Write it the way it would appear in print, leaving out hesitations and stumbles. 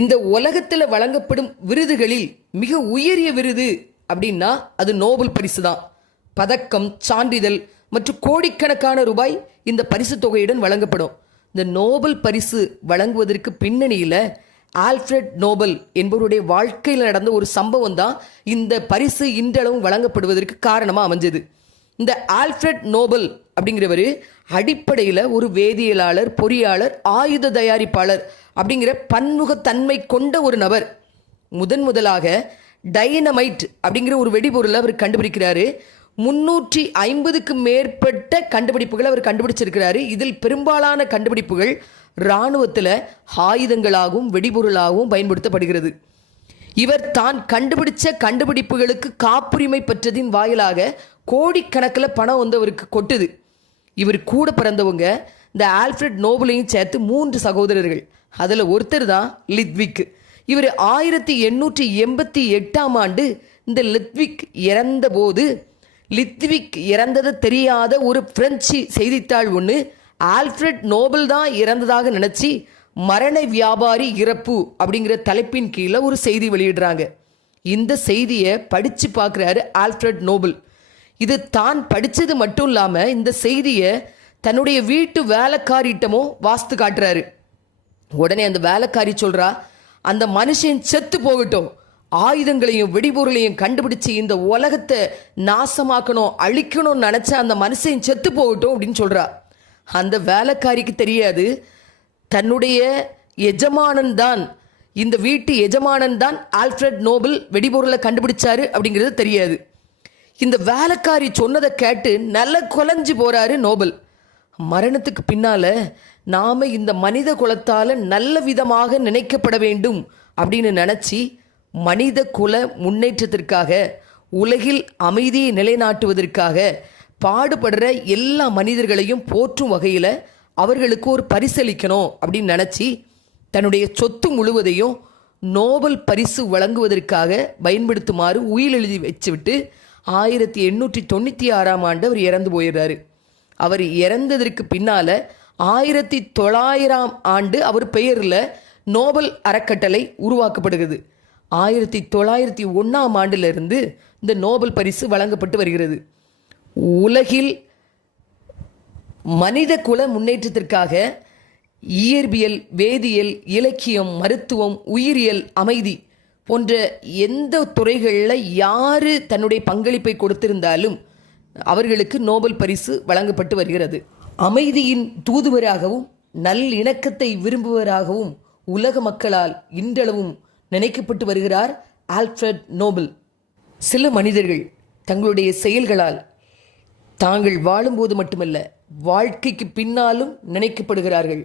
இந்த உலகத்தில் வழங்கப்படும் விருதுகளில் மிக உயரிய விருது அப்படின்னா அது நோபல் பரிசு தான். பதக்கம், சான்றிதழ் மற்றும் கோடிக்கணக்கான ரூபாய் இந்த பரிசு தொகையுடன் வழங்கப்படும். இந்த நோபல் பரிசு வழங்குவதற்கு பின்னணியில் ஆல்ஃபிரட் நோபல் என்பவருடைய வாழ்க்கையில் நடந்த ஒரு சம்பவம் தான் இந்த பரிசு இன்றளவும் வழங்கப்படுவதற்கு காரணமாக அமைஞ்சது. இந்த ஆல்ஃபிரட் நோபல் அப்படிங்கிறவர் அடிப்படையில் ஒரு வேதியியலாளர், பொறியாளர், ஆயுத தயாரிப்பாளர் அப்படிங்கிற பன்முகத்தன்மை கொண்ட ஒரு நபர். முதலாக டைனமைட் அப்படிங்கிற ஒரு வெடிபொருளை அவர் கண்டுபிடிக்கிறாரு. 350க்கு மேற்பட்ட கண்டுபிடிப்புகளை அவர் கண்டுபிடிச்சிருக்கிறாரு. இதில் பெரும்பாலான கண்டுபிடிப்புகள் இராணுவத்தில் ஆயுதங்களாகவும் வெடிபொருளாகவும் பயன்படுத்தப்படுகிறது. இவர் தான் கண்டுபிடிச்ச கண்டுபிடிப்புகளுக்கு காப்புரிமை பெற்றதின் வாயிலாக கோடிக்கணக்கில் பணம் அவருக்கு கொட்டுது. இவர் கூட பிறந்தவங்க இந்த ஆல்ஃபிரட் நோபலையும் சேர்த்து 3 சகோதரர்கள். அதில் ஒருத்தர் தான் லித்விக். இவர் 1888ஆம் ஆண்டு இந்த லித்விக் இறந்தபோது, லித்விக் இறந்தது தெரியாத ஒரு பிரெஞ்சு செய்தித்தாள் ஒன்று ஆல்ஃபிரட் நோபல் தான் இறந்ததாக நினச்சி மரண வியாபாரி இறப்பு அப்படிங்கிற தலைப்பின் கீழே ஒரு செய்தி வெளியிடுறாங்க. இந்த செய்தியை படித்து பார்க்குறாரு ஆல்ஃபிரட் நோபல். இது தான் படித்தது மட்டும் இல்லாமல் இந்த செய்தியை தன்னுடைய வீட்டு வேலைக்காரிட்டமும் வாஸ்து காட்டுறாரு. உடனே அந்த வேலைக்காரி சொல்கிறா, அந்த மனுஷன் செத்து போகட்டும், ஆயுதங்களையும் வெடிபொருளையும் கண்டுபிடிச்சி இந்த உலகத்தை நாசமாக்கணும், அழிக்கணும்னு நினச்ச அந்த மனுஷன் செத்து போகட்டும் அப்படின்னு சொல்கிறா. அந்த வேலைக்காரிக்கு தெரியாது தன்னுடைய எஜமானன் தான், இந்த வீட்டு எஜமானன் தான் ஆல்ஃபிரட் நோபல் வெடிபொருளை கண்டுபிடிச்சாரு அப்படிங்கிறது தெரியாது. இந்த வேலைக்காரி சொன்னதை கேட்டு நல்ல குலைஞ்சு போகிறாரு நோபல். மரணத்துக்கு பின்னால் நாம் இந்த மனித குலத்தால் நல்ல விதமாக நினைக்கப்பட வேண்டும் அப்படின்னு நினச்சி மனித குல முன்னேற்றத்திற்காக, உலகில் அமைதியை நிலைநாட்டுவதற்காக பாடுபடுற எல்லா மனிதர்களையும் போற்றும் வகையில் அவர்களுக்கு ஒரு பரிசளிக்கணும் அப்படின்னு நினச்சி தன்னுடைய சொத்து முழுவதையும் நோபல் பரிசு வழங்குவதற்காக பயன்படுத்துமாறு உயில் எழுதி வச்சுவிட்டு 1896ஆம் ஆண்டு அவர் இறந்து போயிடுறாரு. அவர் இறந்ததற்கு பின்னால் 1900ஆம் ஆண்டு அவர் பெயரில் நோபல் அறக்கட்டளை உருவாக்கப்படுகிறது. 1901ஆம் ஆண்டிலிருந்து இந்த நோபல் பரிசு வழங்கப்பட்டு வருகிறது. உலகில் மனித குல முன்னேற்றத்திற்காக இயற்பியல், வேதியியல், இலக்கியம், மருத்துவம், உயிரியல், அமைதி போன்ற எந்த துறைகளில் யார் தன்னுடைய பங்களிப்பை கொடுத்திருந்தாலும் அவர்களுக்கு நோபல் பரிசு வழங்கப்பட்டு வருகிறது. அமைதியின் தூதுவராகவும் நல்லிணக்கத்தை விரும்புவராகவும் உலக மக்களால் இன்றளவும் நினைக்கப்பட்டு வருகிறார் ஆல்ஃபிரட் நோபல். சில மனிதர்கள் தங்களுடைய செயல்களால் தாங்கள் வாழும்போது மட்டுமல்ல, வாழ்க்கைக்கு பின்னாலும் நினைக்கப்படுகிறார்கள்.